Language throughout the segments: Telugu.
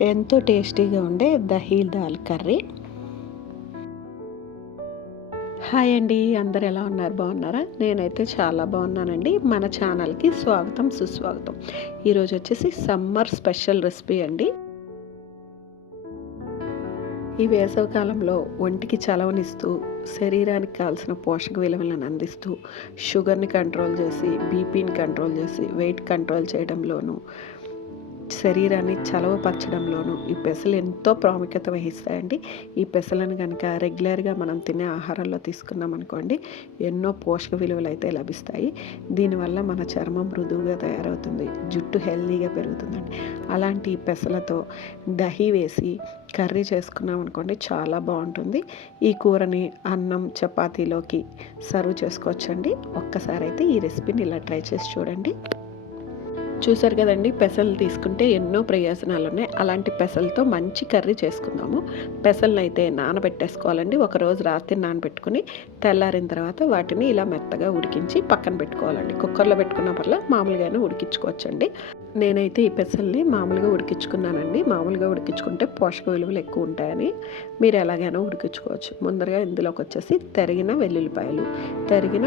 ఎంతో టేస్టీగా ఉండే దహీ దాల్ కర్రీ. హాయ్ అండి అందరు ఎలా ఉన్నారు? బాగున్నారా? నేనైతే చాలా బాగున్నానండి. మన ఛానల్కి స్వాగతం సుస్వాగతం. ఈరోజు వచ్చేసి సమ్మర్ స్పెషల్ రెసిపీ అండి. ఈ వేసవికాలంలో ఒంటికి చలవనిస్తూ శరీరానికి కావాల్సిన పోషక విలువలను అందిస్తూ షుగర్ని కంట్రోల్ చేసి బీపీని కంట్రోల్ చేసి వెయిట్ కంట్రోల్ చేయడంలోనూ శరీరాన్ని చలవపరచడంలోనూ ఈ పెసలు ఎంతో ప్రాముఖ్యత వహిస్తాయండి. ఈ పెసలను కనుక రెగ్యులర్గా మనం తినే ఆహారంలో తీసుకున్నాం అనుకోండి ఎన్నో పోషక విలువలు అయితే లభిస్తాయి. దీనివల్ల మన చర్మం మృదువుగా తయారవుతుంది జుట్టు హెల్దీగా పెరుగుతుందండి. అలాంటి ఈ పెసలతో దహి వేసి కర్రీ చేసుకున్నాం అనుకోండి చాలా బాగుంటుంది. ఈ కూరని అన్నం చపాతీలోకి సర్వ్ చేసుకోవచ్చండి. ఒక్కసారి అయితే ఈ రెసిపీని ఇలా ట్రై చేసి చూడండి. చూసారు కదండి పెసలు తీసుకుంటే ఎన్నో ప్రయోజనాలు ఉన్నాయి అలాంటి పెసలతో మంచి కర్రీ చేసుకుందాము. పెసలను అయితే నానబెట్టేసుకోవాలండి ఒకరోజు రాత్రి నానబెట్టుకుని తెల్లారిన తర్వాత వాటిని ఇలా మెత్తగా ఉడికించి పక్కన పెట్టుకోవాలండి. కుక్కర్లో పెట్టుకున్న వల్ల మామూలుగానే ఉడికించుకోవచ్చండి. నేనైతే ఈ పెసల్ని మామూలుగా ఉడికించుకున్నానండి. మామూలుగా ఉడికించుకుంటే పోషక విలువలు ఎక్కువ ఉంటాయని మీరు ఎలాగైనా ఉడికించుకోవచ్చు. ముందరగా ఇందులోకి వచ్చేసి తరిగిన వెల్లుల్లిపాయలు. తరిగిన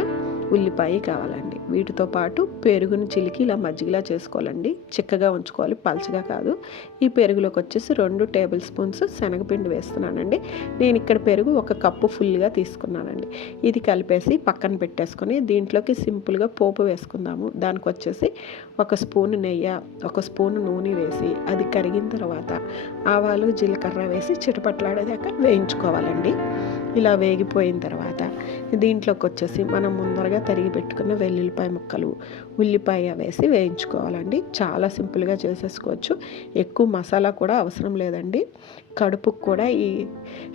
ఉల్లిపాయ కావాలండి. వీటితో పాటు పెరుగును చిలికి ఇలా మజ్జిగలా చేసుకోవాలండి. చిక్కగా ఉంచుకోవాలి పలచగా కాదు. ఈ పెరుగులోకి వచ్చేసి రెండు టేబుల్ స్పూన్స్ శనగపిండి వేస్తున్నానండి. నేను ఇక్కడ పెరుగు ఒక కప్పు ఫుల్గా తీసుకున్నానండి. ఇది కలిపేసి పక్కన పెట్టేసుకొని దీంట్లోకి సింపుల్గా పోపు వేసుకుందాము. దానికి వచ్చేసి ఒక స్పూన్ నెయ్యి ఒక స్పూన్ నూనె వేసి అది కరిగిన తర్వాత ఆవాలు జీలకర్ర వేసి చిటపట్లాడేదాకా వేయించుకోవాలండి. ఇలా వేగిపోయిన తర్వాత దీంట్లోకి వచ్చేసి మనం ముందరగా తరిగి పెట్టుకున్న వెల్లుల్లిపాయ ముక్కలు ఉల్లిపాయ వేసి వేయించుకోవాలండి. చాలా సింపుల్గా చేసేసుకోవచ్చు. ఎక్కువ మసాలా కూడా అవసరం లేదండి. కడుపుకు కూడా ఈ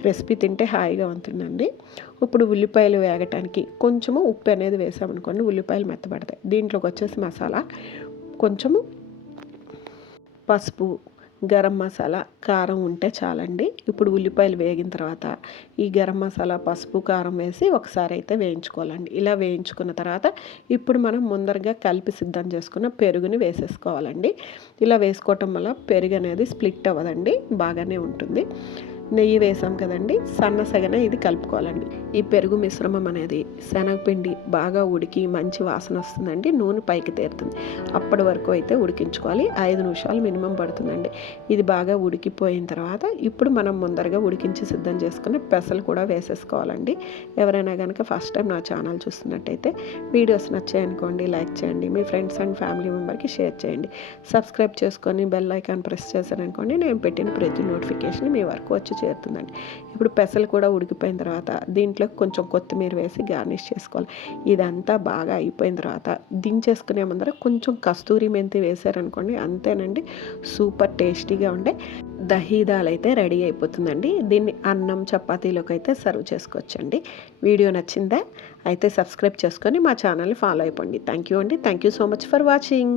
రెసిపీ తింటే హాయిగా ఉంటుందండి. ఇప్పుడు ఉల్లిపాయలు వేగటానికి కొంచెము ఉప్పు అనేది వేసామనుకోండి ఉల్లిపాయలు మెత్తబడతాయి. దీంట్లోకి వచ్చేసి మసాలా కొంచెము పసుపు గరం మసాలా కారం ఉంటే చాలండి. ఇప్పుడు ఉల్లిపాయలు వేగిన తర్వాత ఈ గరం మసాలా పసుపు కారం వేసి ఒకసారి అయితే వేయించుకోవాలండి. ఇలా వేయించుకున్న తర్వాత ఇప్పుడు మనం ముందరగా కలిపి సిద్ధం చేసుకున్న పెరుగుని వేసేసుకోవాలండి. ఇలా వేసుకోవటం వల్ల పెరుగు అనేది స్ప్లిట్ అవ్వదండి. బాగానే ఉంటుంది. నెయ్యి వేసాం కదండి సన్న సగన ఇది కలుపుకోవాలండి. ఈ పెరుగు మిశ్రమం అనేది శనగపిండి బాగా ఉడికి మంచి వాసన వస్తుందండి నూనె పైకి తేరుతుంది. అప్పటి వరకు అయితే ఉడికించుకోవాలి ఐదు నిమిషాలు మినిమం పడుతుందండి. ఇది బాగా ఉడికిపోయిన తర్వాత ఇప్పుడు మనం ముందరగా ఉడికించి సిద్ధం చేసుకుని పెసలు కూడా వేసేసుకోవాలండి. ఎవరైనా కనుక ఫస్ట్ టైం నా ఛానల్ చూస్తున్నట్టయితే వీడియోస్ నచ్చాయనుకోండి లైక్ చేయండి మీ ఫ్రెండ్స్ అండ్ ఫ్యామిలీ మెంబర్కి షేర్ చేయండి. సబ్స్క్రైబ్ చేసుకొని బెల్ ఐకాన్ ప్రెస్ చేశారనుకోండి నేను పెట్టిన ప్రతి నోటిఫికేషన్ మీ వరకు వచ్చి చేరుతుందండి. ఇప్పుడు పెసలు కూడా ఉడికిపోయిన తర్వాత దీంట్లో కొంచెం కొత్తిమీర వేసి గార్నిష్ చేసుకోవాలి. ఇదంతా బాగా అయిపోయిన తర్వాత దించేసుకునే ముందర కొంచెం కస్తూరి మెంతి వేసారనుకోండి అంతేనండి. సూపర్ టేస్టీగా ఉండే దహీదాల్ అయితే రెడీ అయిపోతుందండి. దీన్ని అన్నం చపాతీలోకి అయితే సర్వ్ చేసుకోవచ్చండి. వీడియో నచ్చిందా? అయితే సబ్స్క్రైబ్ చేసుకొని మా ఛానల్ని ఫాలో అయిపోండి. థ్యాంక్ యూ అండి. Thank you so much for watching.